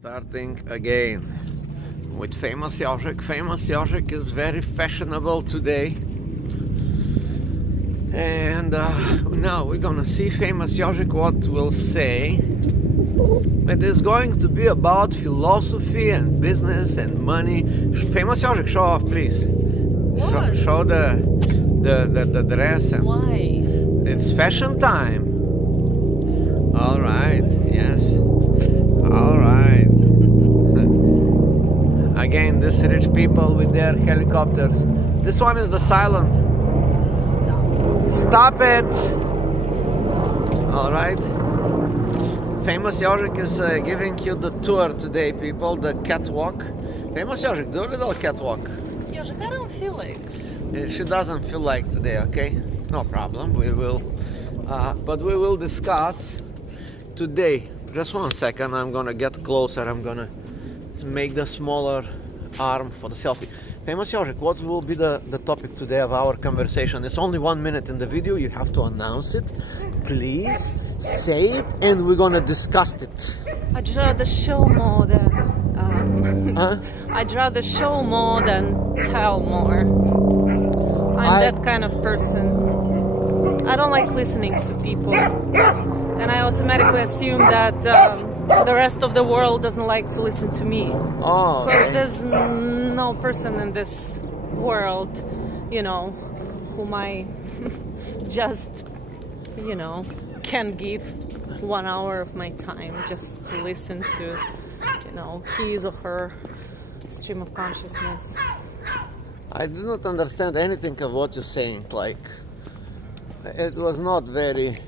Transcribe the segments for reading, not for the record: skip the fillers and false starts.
Starting again with Famous Yožek. Famous Yožek is very fashionable today. And now we're gonna see Famous Yožek what will say. It is going to be about philosophy and business and money. Famous Yožek, show off, please. What? Show the dress. And why? it's fashion time. All right. Yes. All right. Again, these rich people with their helicopters. This one is the silent. Stop it! All right. Famous Yožek is giving you the tour today, people. The catwalk. Famous Yožek, do a little catwalk. Yožek, I don't feel like. She doesn't feel like today. Okay, no problem. We will, but we will discuss today. Just 1 second. I'm gonna get closer. I'm gonna make the smaller arm for the selfie. Famous Yožek, what will be the topic today of our conversation? It's only 1 minute in the video. You have to announce it. Please say it, and we're gonna discuss it. I'd rather show more than. I'd rather show more than tell more. I'm that kind of person. I don't like listening to people, and I automatically assume that the rest of the world doesn't like to listen to me. Oh, because there's no person in this world, you know, whom I just, you know, can give 1 hour of my time just to listen to, you know, his or her stream of consciousness. I did not understand anything of what you're saying. Like, it was not very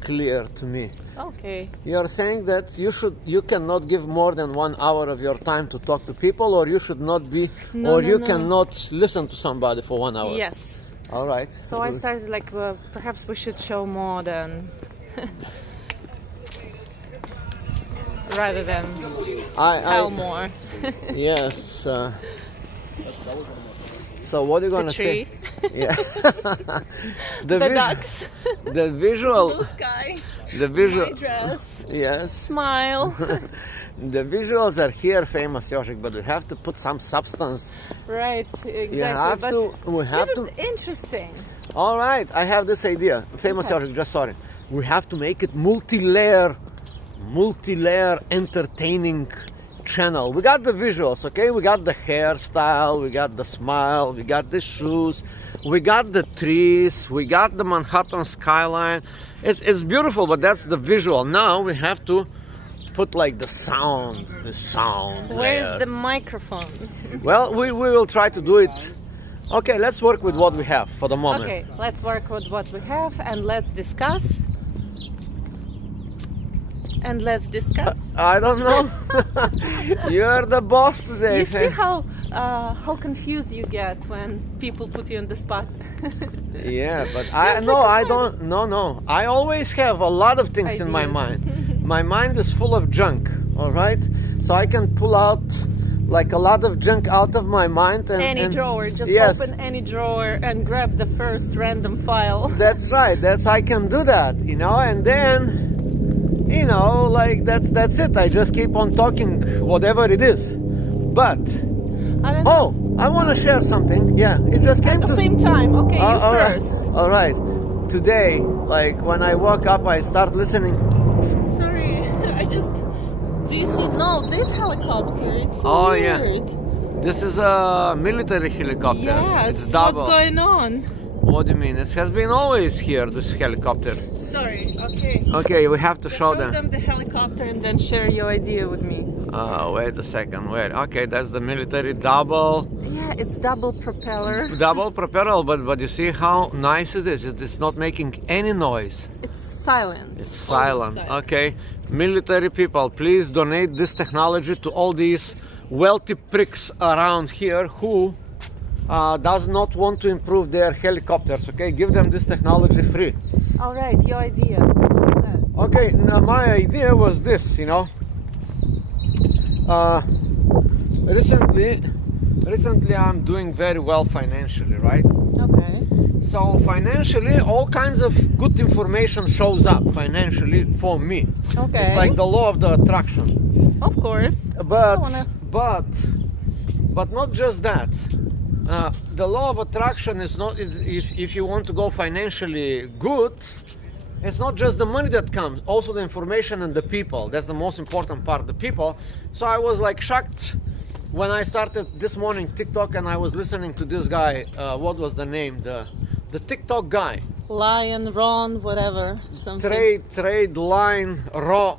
clear to me. Okay. You're saying that you cannot give more than 1 hour of your time to talk to people, or you should not be, you cannot listen to somebody for 1 hour. Yes. All right. So I started like, perhaps we should show more than, rather than tell more. Yes. So what are you gonna say? Yeah. the ducks. The visual. Blue sky. The visual. My dress. Yes. Smile. The visuals are here, Famous Yožek, but we have to put some substance. Right. Exactly. We have to. Interesting. All right. I have this idea, Famous Yožek. Just sorry. We have to make it multi-layer, entertaining channel. We got the visuals, okay? We got the hairstyle, we got the smile, we got the shoes, we got the trees, we got the Manhattan skyline. It's beautiful, but that's the visual. Now we have to put like the sound. Where's the microphone? Well, we will try to do it. Okay, let's work with what we have for the moment. Okay, let's work with what we have and let's discuss. And let's discuss. I don't know. You're the boss today. You see how confused you get when people put you on the spot. Yeah, but I don't. No. I always have a lot of things in my mind. My mind is full of junk. All right, so I can pull out like a lot of junk out of my mind and any drawer. Just yes. Open any drawer and grab the first random file. That's right. I can do that. You know, and then. You know, like that's it. I just keep on talking, whatever it is. But I want to share something. Yeah, it just came at the same time. Okay, you first. Right. All right. Today, like when I woke up, I start listening. Sorry, I just. Do you see? No, this helicopter. It's so weird. Yeah. This is a military helicopter. Yes. It's double. What's going on? What do you mean? It has been always here. This helicopter. Sorry, okay. Okay, we have to show them the helicopter and then share your idea with me. Wait a second, wait. Okay, that's the military double. Yeah, it's double propeller. Double propeller, but you see how nice it is? It's not making any noise. It's silent. It's silent. Okay, military people, please donate this technology to all these wealthy pricks around here who does not want to improve their helicopters. Okay, give them this technology free. All right, your idea. What's that? Okay, now my idea was this, you know. Recently I'm doing very well financially, right? Okay. So financially, all kinds of good information shows up financially for me. Okay. It's like the law of the attraction. Of course. But not just that. The law of attraction is not, if you want to go financially good, it's not just the money that comes, also the information and the people. That's the most important part, the people. So I was like shocked when I started this morning TikTok and I was listening to this guy, what was the name? The TikTok guy. Lion, Ron, whatever. Something. Trade line, Ron,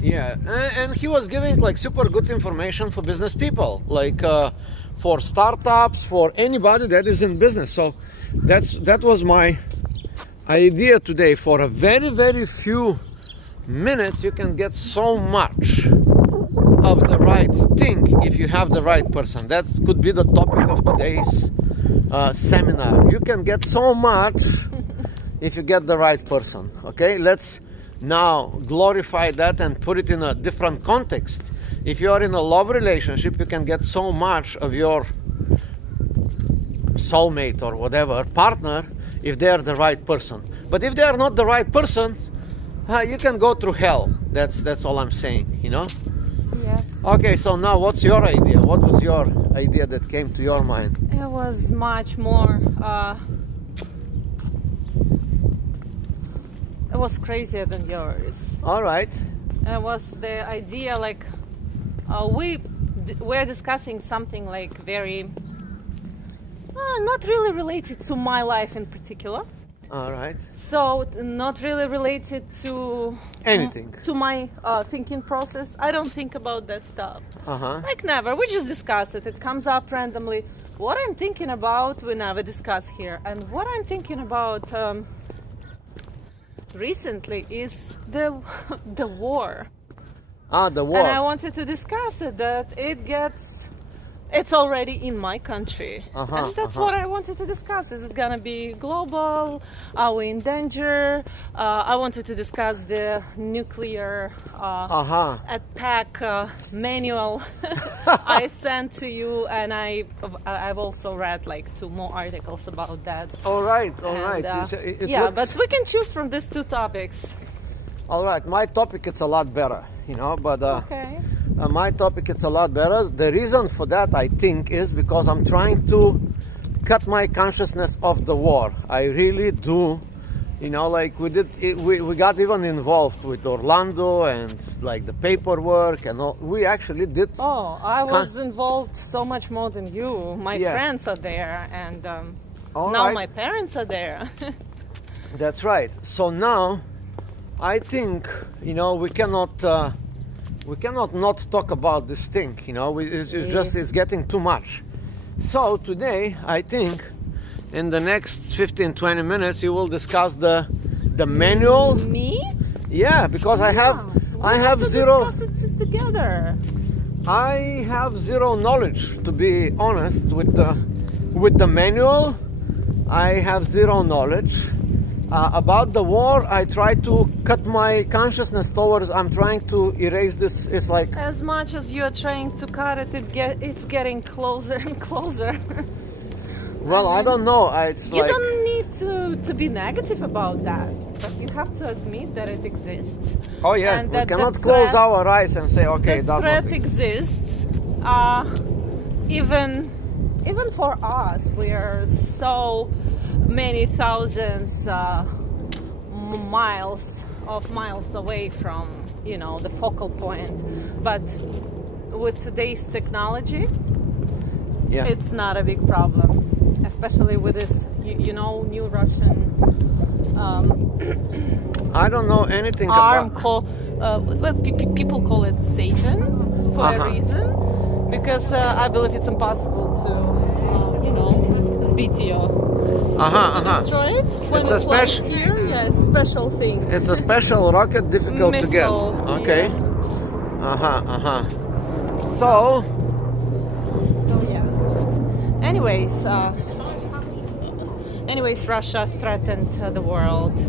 yeah. And he was giving like super good information for business people, like for startups, for anybody that is in business. So that was my idea today. For a very, very few minutes, you can get so much of the right thing if you have the right person. That could be the topic of today's seminar. You can get so much if you get the right person. Okay, let's now glorify that and put it in a different context. If you are in a love relationship, you can get so much of your soulmate or whatever partner if they are the right person. But if they are not the right person, you can go through hell. That's all I'm saying, you know. Yes. Okay, so now what's your idea? What was your idea that came to your mind? It was much more it was crazier than yours. All right. It was the idea like we're discussing something like very not really related to my life in particular. All right. So not really related to anything, to my thinking process. I don't think about that stuff. Like never. We just discuss it. It comes up randomly. What I'm thinking about, we never discuss here. And what I'm thinking about recently is the war. The war. And I wanted to discuss it. That it's already in my country. And that's what I wanted to discuss. Is it gonna be global? Are we in danger? I wanted to discuss the nuclear attack manual I sent to you, and I've also read like 2 more articles about that. All right. Yeah, but we can choose from these 2 topics. All right, my topic is a lot better, you know, but okay. My topic is a lot better. The reason for that, I think, is because I'm trying to cut my consciousness of the war. I really do, you know, like we got even involved with Orlando and like the paperwork and all. We actually did. Oh, I was involved so much more than you. My friends are there, and now my parents are there. That's right. So now, I think, you know, we cannot not talk about this thing, you know. It's getting too much. So today, I think, in the next 15-20 minutes, you will discuss the manual. Me? Yeah, because I have zero. Discuss it together. I have zero knowledge, to be honest, with the manual. I have zero knowledge. About the war, I try to cut my consciousness towards. I'm trying to erase this. It's like as much as you're trying to cut it, it's getting closer and closer. Well, I don't know. You don't need to be negative about that, but you have to admit that it exists. Oh yeah, and we cannot close our eyes and say, okay, the that's threat exists. Even for us, we are so many thousands miles away from, you know, the focal point. But with today's technology, it's not a big problem, especially with this, you know, new Russian I don't know anything arm about. People call it Satan for a reason, because I believe it's impossible to, you know, destroy it when it's special here. Yeah, it's a special thing. It's a special rocket, difficult to get. Okay. Yeah. So yeah. Anyways, Russia threatened the world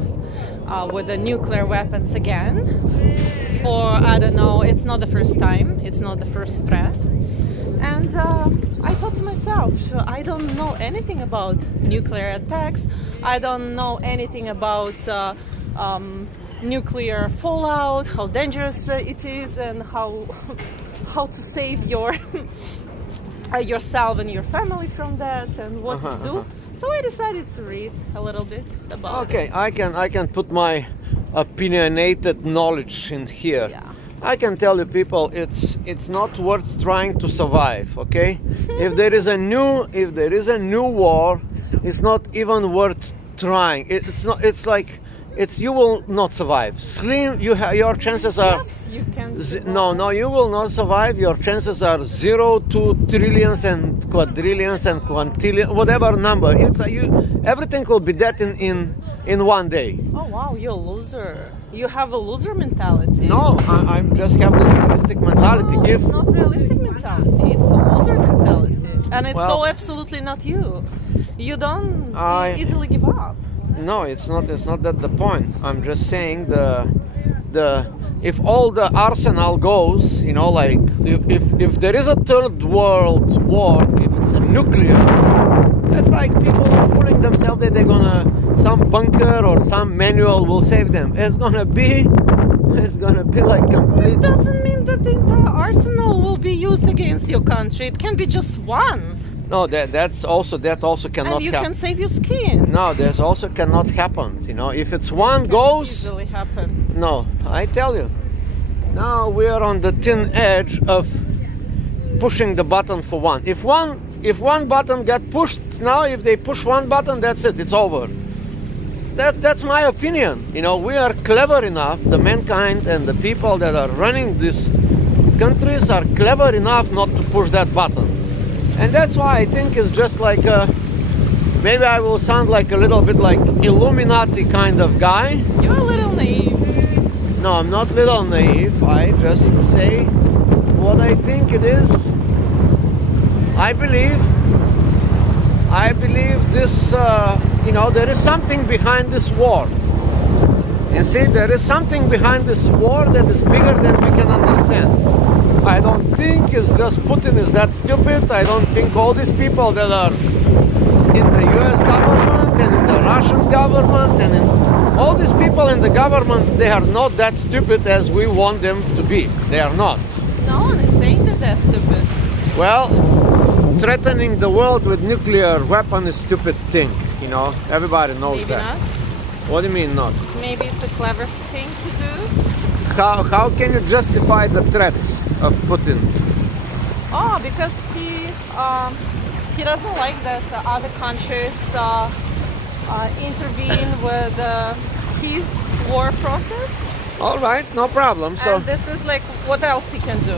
with the nuclear weapons again. For, I don't know, it's not the first time. It's not the first threat. And I thought to myself, I don't know anything about nuclear attacks. I don't know anything about nuclear fallout, how dangerous it is, and how to save yourself and your family from that, and what to do. So I decided to read a little bit about it. Okay, I can put my opinionated knowledge in here. Yeah. I can tell you people, it's not worth trying to survive. Okay, if there is a new war, it's not even worth trying. It's not. It's like you will not survive. Slim, your chances are. Yes, you can. No, you will not survive. Your chances are 0 to trillions and quadrillions and quintillions, whatever number. Everything will be dead in one day. Oh wow, you're a loser. You have a loser mentality. No, I'm just have the realistic mentality. No, it's not realistic mentality. It's a loser mentality, and it's Well, so absolutely not you. You don't easily give up. No, it's not. It's not that the point. I'm just saying if all the arsenal goes, like if there is a third world war, if it's a nuclear, it's like people are fooling themselves that they're gonna some bunker or some manual will save them. It's gonna be like complete. It doesn't mean that the entire arsenal will be used against your country. It can be just one. No, that also cannot. And you happen. can save your skin. No, there's also cannot happen. If it's one goes, Easily happen. no, I tell you. Now we are on the thin edge of pushing the button for one. If one button get pushed, now if they push one button, that's it. It's over. That's my opinion. We are clever enough. The mankind and the people that are running these countries are clever enough not to push that button. And that's why I think it's just like maybe I will sound like a little bit like Illuminati kind of guy. You're a little naive. No, I'm not little naive. I just say what I think it is. I believe this, there is something behind this war. You see, there is something behind this war that is bigger than we can understand. I don't think it's just Putin is that stupid. I don't think all these people that are in the US government and in the Russian government and in all these people in the governments, they are not that stupid as we want them to be. They are not. No one is saying that they're stupid. Well, threatening the world with nuclear weapon is a stupid thing. Everybody knows Maybe that. not. What do you mean not? Maybe it's a clever thing to do. How can you justify the threats of Putin? Oh, because he doesn't like that other countries intervene with his war process. All right, no problem. So, and this is like, what else he can do?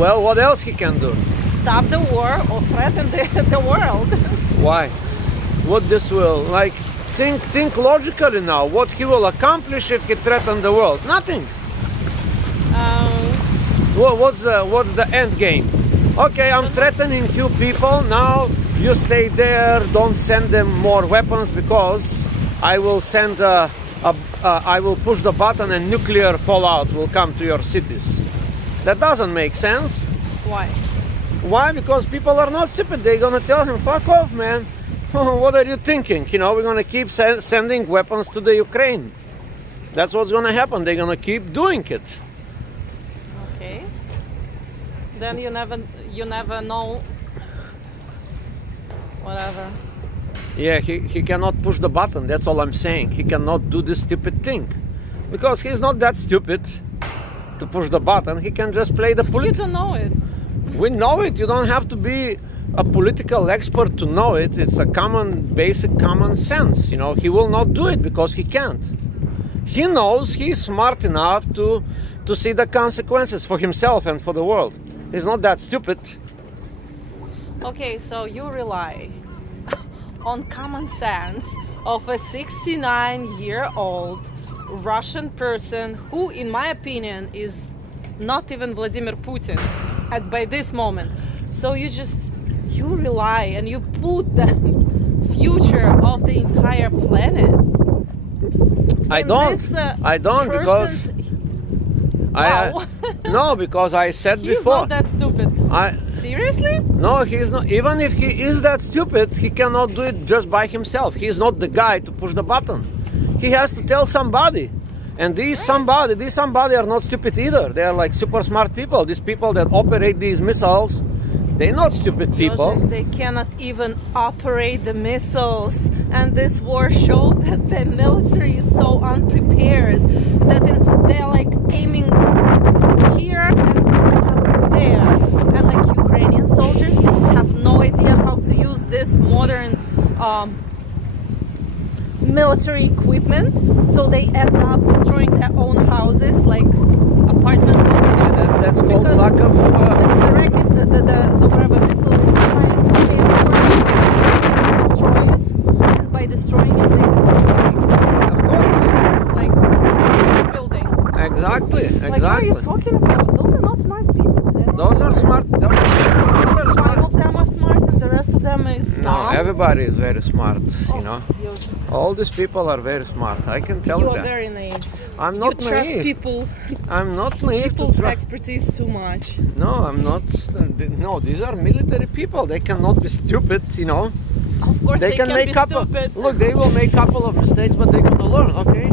Well, what else he can do? Stop the war or threaten the world. Why? What this will think logically now. What he will accomplish if he threatens the world? Nothing. What's the end game? Okay, I'm threatening you people. Now you stay there. Don't send them more weapons because I will send I will push the button and nuclear fallout will come to your cities. That doesn't make sense. Why? Why? Because people are not stupid. They're gonna tell him, "Fuck off, man. What are you thinking? We're gonna keep sending weapons to the Ukraine." That's what's gonna happen. They're gonna keep doing it. Okay. Then you never know. Whatever. Yeah, he cannot push the button. That's all I'm saying. He cannot do this stupid thing because he's not that stupid to push the button. He can just play the You don't know it. We know it. You don't have to be a political expert to know it. It's a basic common sense. He will not do it because he can't. He knows he's smart enough to see the consequences for himself and for the world. He's not that stupid. Okay, so you rely on common sense of a 69-year-old Russian person who, in my opinion, is not even Vladimir Putin by this moment. So you rely and you put the future of the entire planet. I don't because Wow. no, because I said He's before. not that stupid. Seriously? No, he's not. Even if he is that stupid, he cannot do it just by himself. He's not the guy to push the button. he has to tell somebody. And these somebody are not stupid either. They are like super smart people. These people that operate these missiles, they're not stupid people. Logic, they cannot even operate the missiles. And this war showed that the military is so unprepared that they're like aiming here and there. And like Ukrainian soldiers, they have no idea how to use this modern military equipment, so they end up destroying their own houses, like apartment buildings. Yeah, that's called lack of the racket, the whatever missile is flying, they destroy it, and by destroying it, they destroy like each building. Exactly. Like, what are you talking about? Those are not smart people. Those are smart. Five of them are smart, and the rest of them is No, dumb. everybody is very smart. You know, You all these people are very smart. I can tell you are that. very naive. I'm not You trust naive. people, I'm not naive. people's expertise too much. No, I'm not. No, these are military people. They cannot be stupid. You know. Of course, They can make stupid. Look, they will make couple of mistakes, but they're gonna learn. Okay.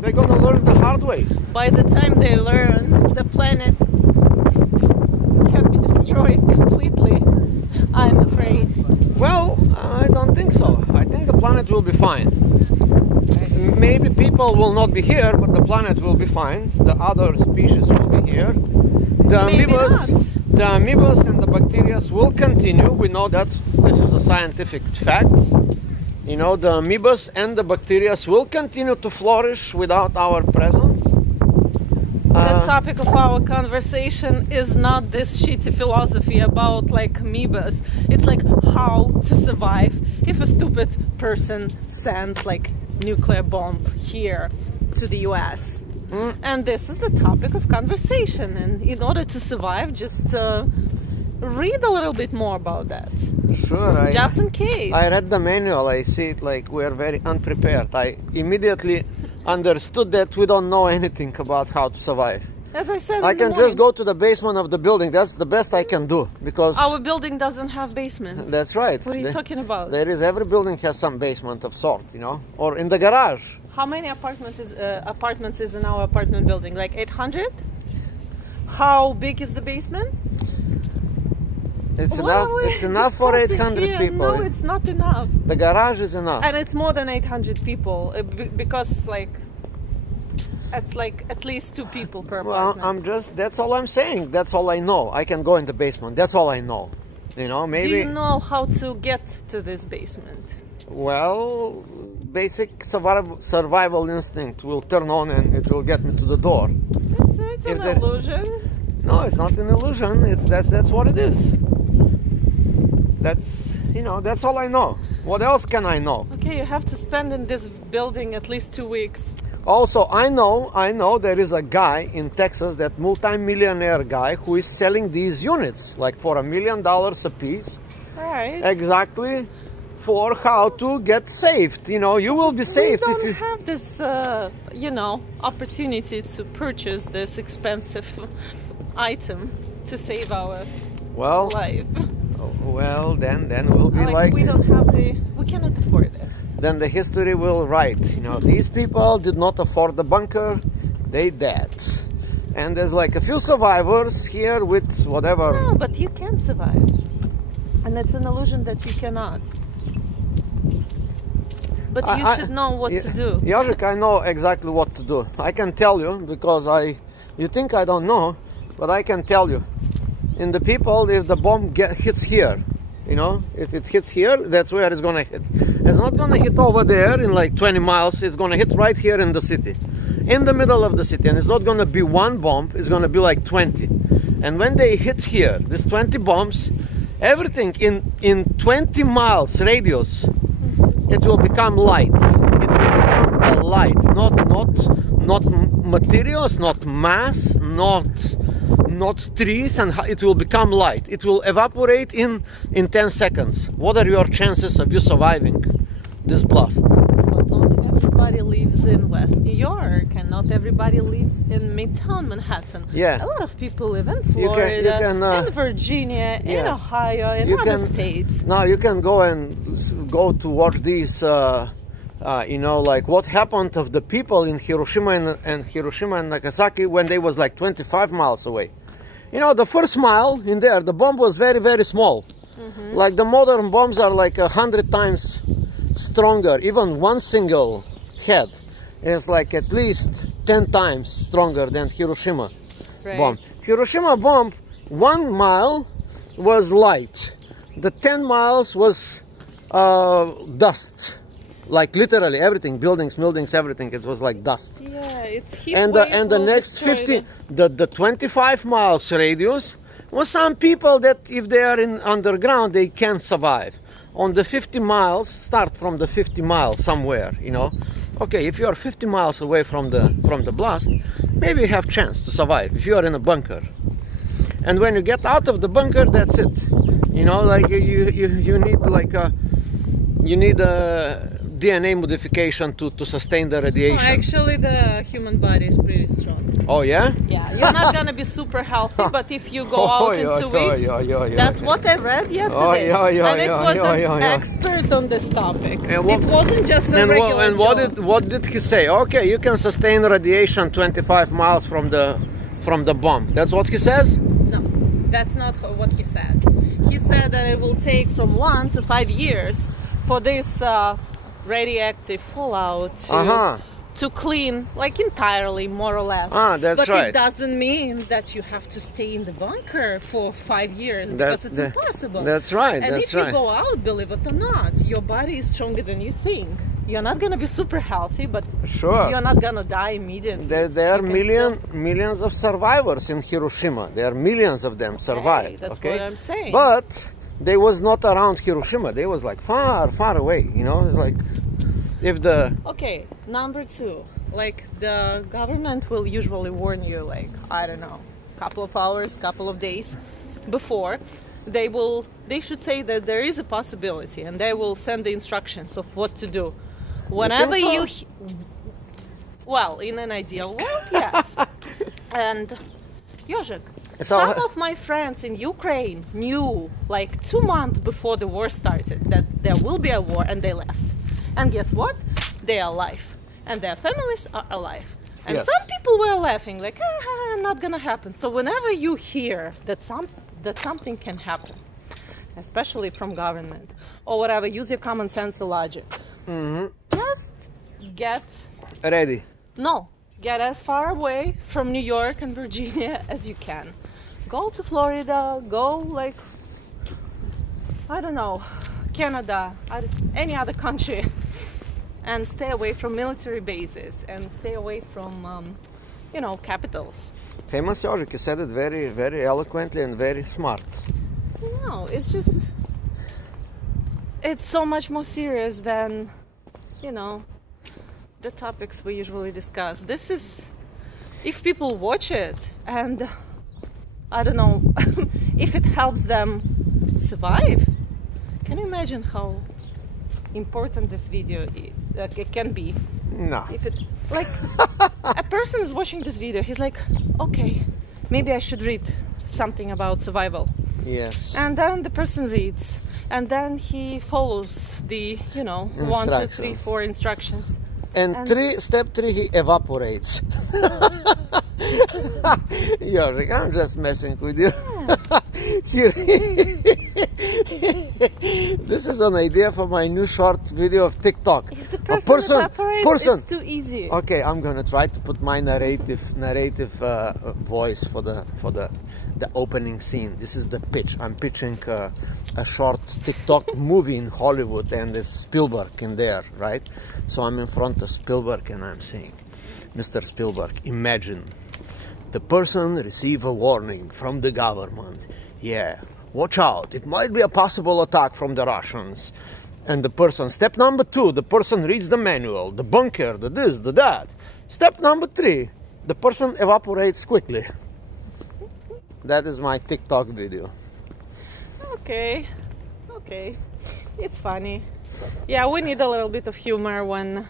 They're gonna learn the hard way. By the time they learn, the planet can be destroyed completely. I'm afraid. Well, I don't think so. I think the planet will be fine. Maybe people will not be here, but the planet will be fine. The other species will be here. The Maybe amoebas, not. the amoebas and the bacteria will continue. We know that this is a scientific fact. You know, the amoebas and the bacteria will continue to flourish without our presence. The topic of our conversation is not this shitty philosophy about like amoebas. It's like how to survive if a stupid person sends like nuclear bomb here to the US. And this is the topic of conversation. And in order to survive, just read a little bit more about that. Sure. Just in case. I read the manual. I see it like we are very unprepared. I immediately understood that we don't know anything about how to survive. As I said, I can just go to the basement of the building. That's the best I can do because our building doesn't have basement. that's right. What are you talking about? There is every building has some basement of sort, you know, or in the garage. How many apartments is in our apartment building? Like 800? How big is the basement? It's What enough. are we It's enough for discussing 800 here? people. No, it's not enough. The garage is enough. And it's more than 800 people because like it's like at least 2 people per Well, apartment. that's all I'm saying. That's all I know. I can go in the basement. That's all I know. You know, maybe. Do you know how to get to this basement? Well, basic survival instinct will turn on and it will get me to the door. It's an illusion. No, it's not an illusion. That's what it is. That's, you know, that's all I know. What else can I know? Okay, you have to spend in this building at least 2 weeks. Also, I know there is a guy in Texas, that multi-millionaire guy, who is selling these units like for $1 million a piece. Right. Exactly for how to get saved. You know, you will be saved We if you don't have this, you know, opportunity to purchase this expensive item to save our life. Well, then we'll be like we don't have we cannot afford it. Then the history will write, you know, these people did not afford the bunker, they dead. And there's like a few survivors here with whatever. No, but you can survive. And it's an illusion that you cannot. But you should know what to do. Jacek, I know exactly what to do. I can tell you because you think I don't know, but I can tell you. In the people, if the bomb hits here, you know, if it hits here, that's where it's gonna hit. It's not gonna hit over there in like 20 miles. It's gonna hit right here in the city, in the middle of the city. And it's not gonna be one bomb. It's gonna be like 20. And when they hit here, these 20 bombs, everything in 20 miles radius, it will become light. It will become a light, not materials, not mass, not trees, and it will become light. It will evaporate in 10 seconds. What are your chances of you surviving this blast? But not everybody lives in West New York, and not everybody lives in Midtown Manhattan. Yeah. A lot of people live in Florida, in Virginia, in Ohio, in other states. Now you can go towards these you know, like what happened of the people in Hiroshima and Nagasaki when they was like 25 miles away. You know, the first mile in there, the bomb was very, very small. Like the modern bombs are like 100 times stronger. Even one single head is like at least 10 times stronger than Hiroshima bomb. Hiroshima bomb, 1 mile was light. The 10 miles was dust. Like literally everything, buildings, everything, it was like dust. Yeah, it's heat and the next 50, the 25 miles radius was some people that if they are in underground, they can survive. On the 50 miles, start from the 50 miles somewhere, you know. Okay, if you are 50 miles away from the blast, maybe you have chance to survive if you are in a bunker. And when you get out of the bunker, that's it. You know, like you need like a DNA modification to sustain the radiation. No, actually, the human body is pretty strong. Oh yeah? Yeah, you're not gonna be super healthy, but if you go out in 2 weeks, that's what I read yesterday. And it was an expert on this topic. It wasn't just a regular And what did he say? Okay, you can sustain radiation 25 miles from the bomb. That's what he says? No, that's not what he said. He said that it will take from 1 to 5 years for this radioactive fallout to clean, like entirely, more or less. That's right. But it doesn't mean that you have to stay in the bunker for 5 years, because it's impossible. That's right. And if you go out, believe it or not, your body is stronger than you think. You're not gonna be super healthy, but you're not gonna die immediately. There are millions of survivors in Hiroshima. There are millions of them survived. That's what I'm saying. But they was not around Hiroshima. They was like far, far away. You know, it's like if the number 2, like the government will usually warn you, like, I don't know, couple of hours, couple of days before. They should say that there is a possibility, and they will send the instructions of what to do. Whenever well, in an ideal world, yes. And Jožek, some of my friends in Ukraine knew like 2 months before the war started that there will be a war, and they left. And guess what? They are alive, and their families are alive. And some people were laughing, like, not gonna happen. So whenever you hear that something can happen, especially from government or whatever, use your common sense and logic. Just get ready. No, get as far away from New York and Virginia as you can. Go to Florida, go like, I don't know, Canada, any other country, and stay away from military bases and stay away from, capitals. Famous Jožek, you said it very, very eloquently and very smart. No, it's so much more serious than, the topics we usually discuss. This is, if people watch it and, I don't know, if it helps them survive. Can you imagine how important this video is? It can be. No. If it, like, a person is watching this video, he's like, okay, maybe I should read something about survival. Yes. And then the person reads, and then he follows the, 1, 2, 3, 4 instructions. And step 3, he evaporates. Jožek, I'm just messing with you. This is an idea for my new short video of TikTok. If the person evaporates, it's too easy. Okay, I'm gonna try to put my narrative voice for the opening scene. This is the pitch. I'm pitching a short TikTok movie in Hollywood, and there's Spielberg in there, right? So I'm in front of Spielberg and I'm saying, Mr. Spielberg, imagine the person receive a warning from the government. Yeah, watch out, it might be a possible attack from the Russians. And the person, step number 2, the person reads the manual, the bunker, the this, the that. Step number 3, the person evaporates quickly. That is my TikTok video. Okay, it's funny. Yeah, we need a little bit of humor when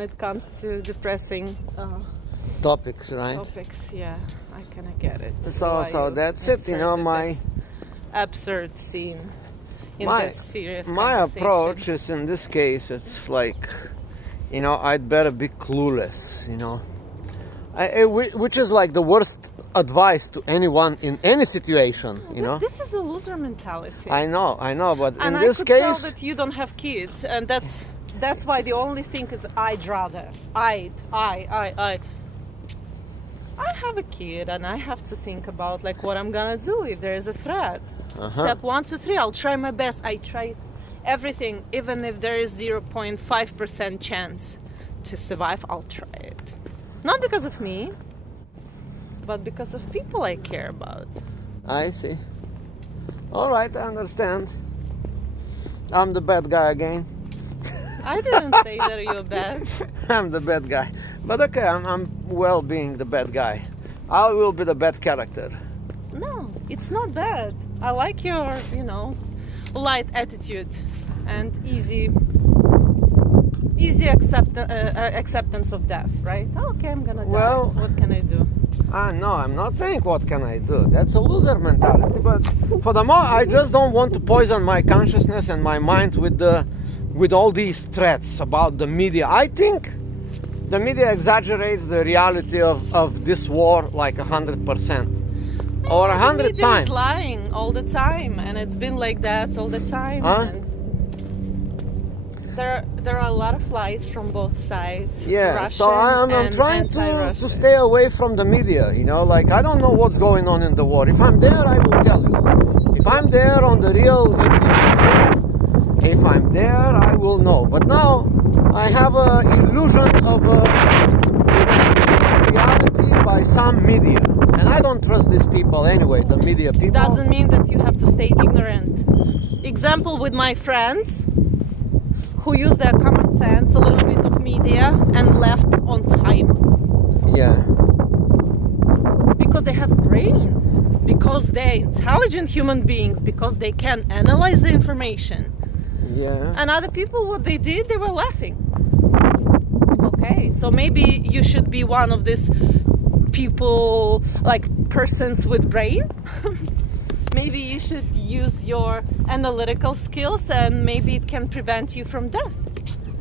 it comes to depressing topics, right? Topics, yeah, I kind of get it. So that's it, my absurd scene in this serious my approach is, in this case, it's like you know, I'd better be clueless, you know. Which is like the worst advice to anyone in any situation, you know. This is a loser mentality. I know, but and in this I could case, tell that you don't have kids, and that's why the only thing is I'd rather. I have a kid, and I have to think about like what I'm gonna do if there is a threat. Step 1, 2, 3. I'll try my best. I try everything, even if there is 0.5% chance to survive. I'll try it. Not because of me, but because of people I care about. I see. All right, I understand. I'm the bad guy again. I didn't say that you're bad. I'm the bad guy. But okay, I'm well being the bad guy. I will be the bad character. No, it's not bad. I like your, you know, light attitude and easy acceptance of death, right? Okay, I'm gonna die. Well, what can I do? No, I'm not saying what can I do. That's a loser mentality. But for the more, I just don't want to poison my consciousness and my mind with all these threats about the media. I think the media exaggerates the reality of this war like 100% or 100 the media times. is lying all the time, and it's been like that all the time. And there are a lot of lies from both sides. Yeah, Russian so I'm and trying to stay away from the media, you know, like I don't know what's going on in the war. If I'm there, I will tell you. If I'm there on the real, if I'm there, I will know. But now I have an illusion of reality by some media. And I don't trust these people anyway, the media people. Doesn't mean that you have to stay ignorant. Example with my friends who use their common sense, a little bit of media, and left on time. Yeah. Because they have brains, because they're intelligent human beings, because they can analyze the information. Yeah. And other people, what they did, they were laughing. Okay, so maybe you should be one of these people, like persons with brain. Maybe you should use your analytical skills, and maybe it can prevent you from death.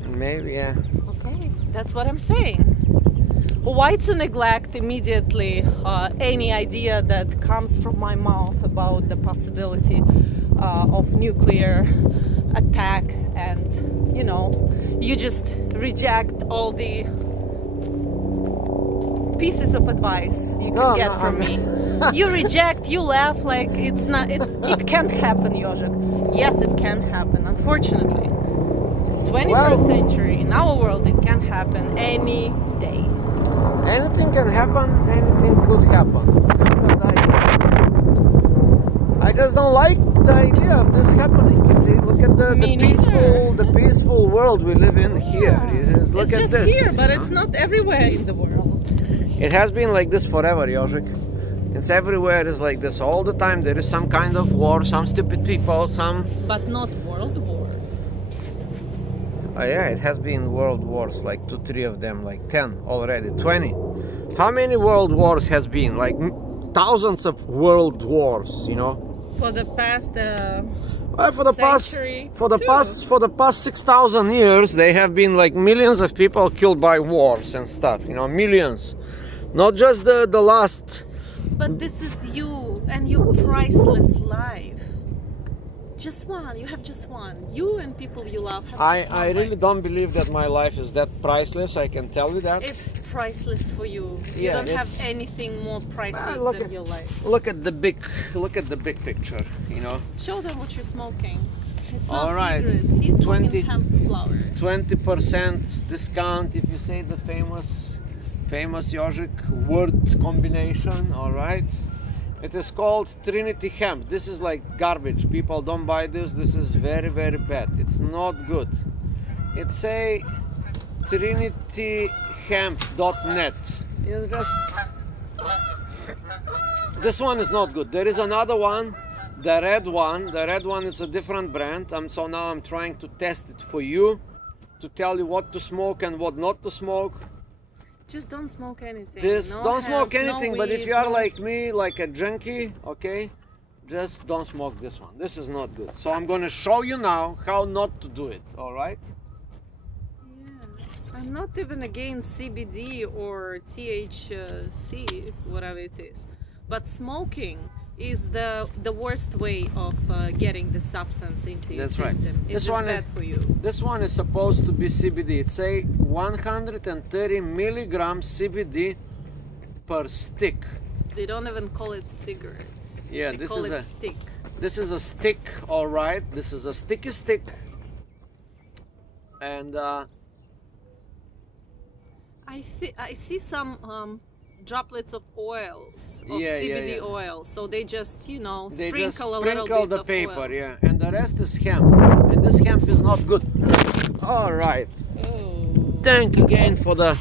Maybe, yeah. Okay, that's what I'm saying. Why to neglect immediately any idea that comes from my mouth about the possibility of nuclear attack, and you know, you just reject all the pieces of advice you can get from me. You reject, you laugh like it can't happen, Yožek. Yes, it can happen, unfortunately. 21st century, in our world, it can happen any day. Anything can happen, anything could happen. But I just don't like the idea of this happening. You see, look at the peaceful world we live in here. Look it's at just this, here, but it's not everywhere in the world. It has been like this forever, Yožek. It's everywhere. It's like this all the time. There is some kind of war, some stupid people, some. But not world war. Oh yeah, it has been world wars, like 2, 3 of them, like 10 already, 20. How many world wars has been? Like thousands of world wars, you know. For the past for the past 6,000 years, they have been like millions of people killed by wars and stuff, you know, millions. Not just the last. But this is you and your priceless life. Just one. You have just one. You and people you love have just one. I really don't believe that my life is that priceless. I can tell you that. It's priceless for you. You don't have anything more priceless than your life. Look at the big picture, you know. Show them what you're smoking. It's not all right. cigarettes. He's smoking hemp flowers. 20% discount if you say the famous Yožek word combination. All right. It is called Trinity Hemp. This is like garbage. People don't buy this. This is very, very bad. It's not good. It's a trinity-hemp.net. This one is not good. There is another one, the red one. The red one is a different brand. So now I'm trying to test it for you, to tell you what to smoke and what not to smoke. Just don't smoke anything. Don't smoke anything, but if you are like me, like a junkie, okay, just don't smoke this one. This is not good. So I'm gonna show you now how not to do it, all right? Yeah. I'm not even against CBD or THC, whatever it is, but smoking is the worst way of getting the substance into your system. Right. It's just bad for you. This one is supposed to be CBD. It's say 130 milligrams CBD per stick. They don't even call it cigarette. Yeah, they call it stick. This is a stick, all right. This is a sticky stick, and I see some droplets of oils, of CBD oil. So they just, you know, sprinkle a little bit the of paper, oil. yeah, and the rest is hemp, and this hemp is not good. All right. Oh. Thank again for the,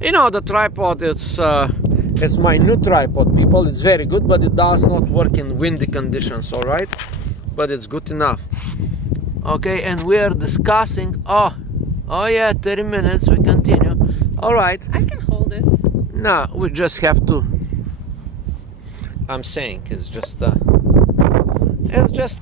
you know, the tripod. It's my new tripod, people. It's very good, but it does not work in windy conditions. All right, but it's good enough. Okay, and we are discussing. Oh yeah, 30 minutes. We continue. All right. I can hold it. No, we just have to. I'm saying it's just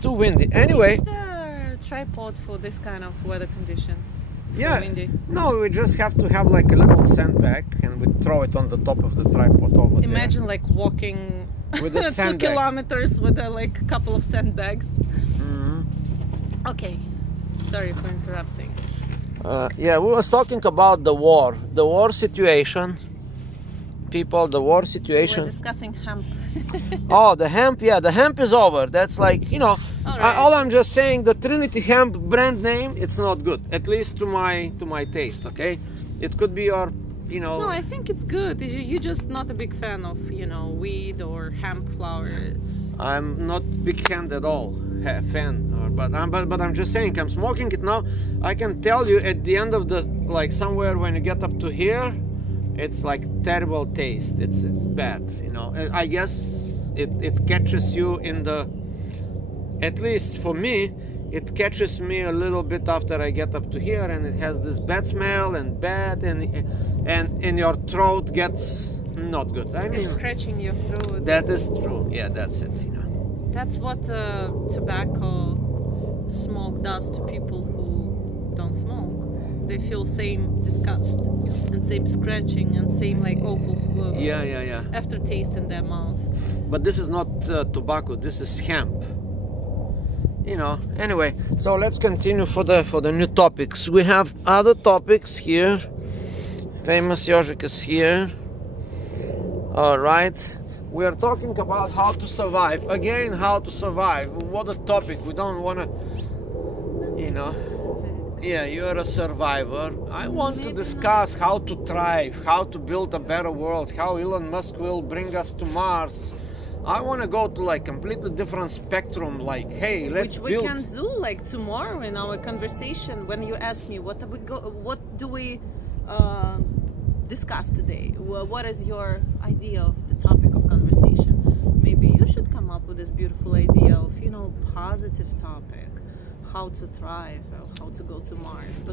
too windy. Anyway. The tripod for this kind of weather conditions. Yeah. Windy. No, we just have to have like a little sandbag, and we throw it on the top of the tripod over there. Imagine like walking with a 2 kilometers with like a couple of sandbags. Mm-hmm. Okay. Sorry for interrupting. Yeah, we was talking about the war situation. People, the war situation. We're discussing hemp. Oh, the hemp, yeah, the hemp is over. That's like, you know, all I'm just saying, the Trinity hemp brand name, it's not good, at least to my taste. Okay, it could be your, you know. No, I think it's good. You're just not a big fan of, you know, weed or hemp flowers. I'm not big fan at all. But I'm just saying, I'm smoking it now. I can tell you at the end of the, like somewhere when you get up to here, it's like terrible taste. It's bad, you know. I guess it catches you in the, at least for me, it catches me a little bit after I get up to here, and it has this bad smell and and your throat gets not good. I mean, it's scratching your throat. That is true. Yeah, that's it. You know. That's what tobacco smoke does to people who don't smoke. They feel same disgust and same scratching and same like awful aftertaste in their mouth. But this is not tobacco. This is hemp. You know. Anyway, so let's continue for the new topics. We have other topics here. Famous Jožek is here. All right. We are talking about how to survive. Again, how to survive. What a topic. We don't want to, you know. Yeah, you're a survivor. I want to discuss how to thrive, how to build a better world, how Elon Musk will bring us to Mars. I want to go to like completely different spectrum, like, hey, let's build. Which we can do like tomorrow in our conversation when you ask me what do we discuss today? What is your idea of the topic of conversation? Maybe you should come up with this beautiful idea of, you know, positive topic. How to thrive, or how to go to Mars. But